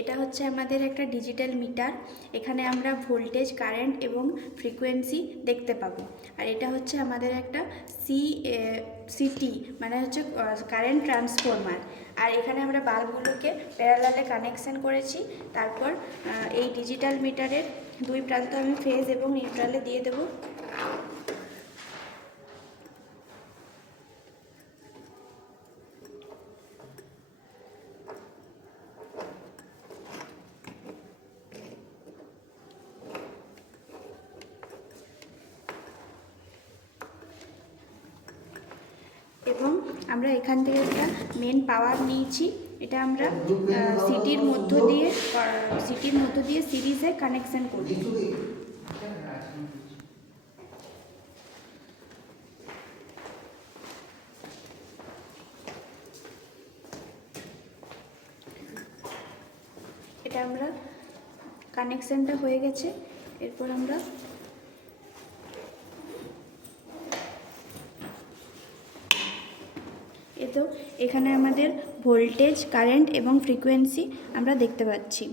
এটা হচ্ছে আমাদের একটা ডিজিটাল মিটার। এখানে আমরা ভোল্টেজ, কারেন্ট এবং ফ্রিকোয়েন্সি দেখতে পাবো। আর এটা হচ্ছে আমাদের একটা সিটি মানে হচ্ছে কারেন্ট ট্রান্সফরমার। আর এখানে আমরা বাল্বগুলোকে প্যারালালে কানেকশন করেছি। তারপর এই ডিজিটাল মিটারের দুই প্রান্ত আমি ফেজ এবং নিউট্রালে দিয়ে দেবো। এবং আমরা এখান থেকে একটা মেন পাওয়ার নিয়েছি। এটা আমরা সিটির মধ্য দিয়ে সিরিজে কানেকশন করব। এটা আমরা কানেকশনটা হয়ে গেছে। এরপর আমরা তো এখানে আমাদের ভোল্টেজ, কারেন্ট এবং ফ্রিকোয়েন্সি আমরা দেখতে পাচ্ছি।